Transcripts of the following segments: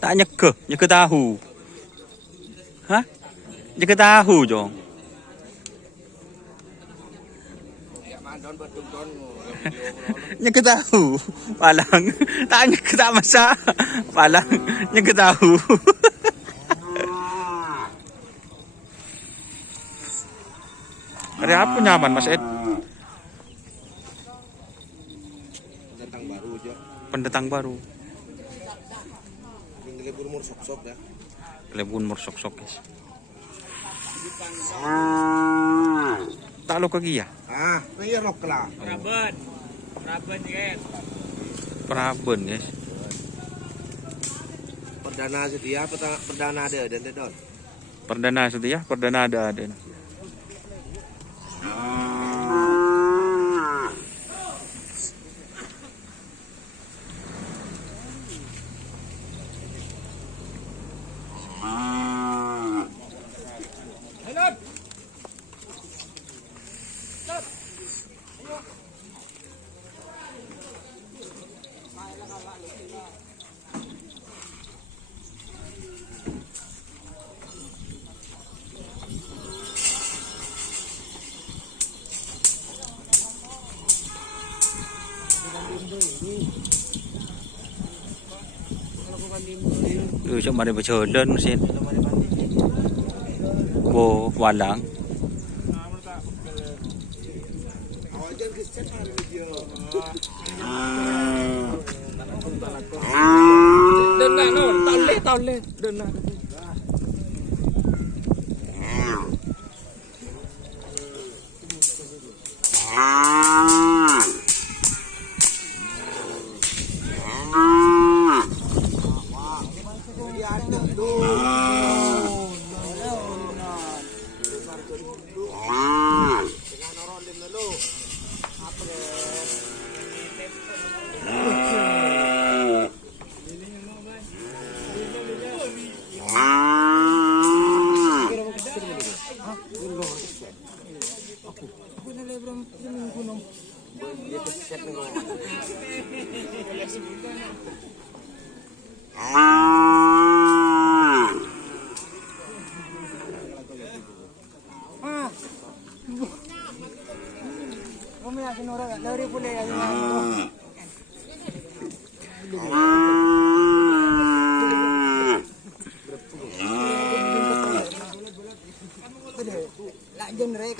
Tak nyeke tahu. Hah? Nyeke tahu, Jong. Nyeke tahu. Palang. Tak nyeke tak masak. Palang nyeke tahu. Ada apa nyaman, Mas Ed? Pendatang baru aja. Pendatang baru. Lebur mur sok-sok dah. Lebun mur sok-sok, guys. Tak lo kaki ya? Ah, iya rok lah. Praben guys. Praben, guys. Perdana setia, perdana ada dan don. Perdana setia, perdana ada. Cuma ada baca dan mesin. Bo walang. Đơn là nó tao lên đơn là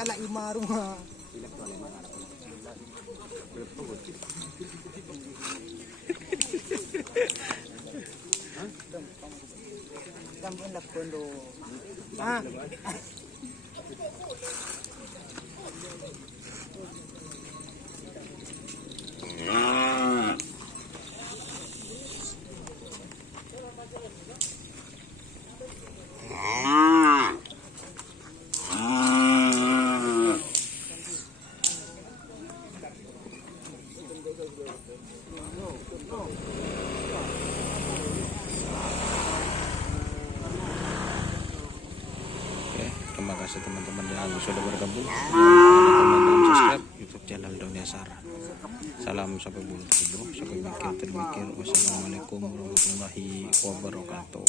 kalau lima rumah. Kampung dak kondo. Ah. Terima kasih teman-teman yang sudah bergabung. Teman-teman subscribe YouTube channel Dunia Sara. Salam sampai bulu sampai mikir termikir. Wassalamualaikum warahmatullahi wabarakatuh.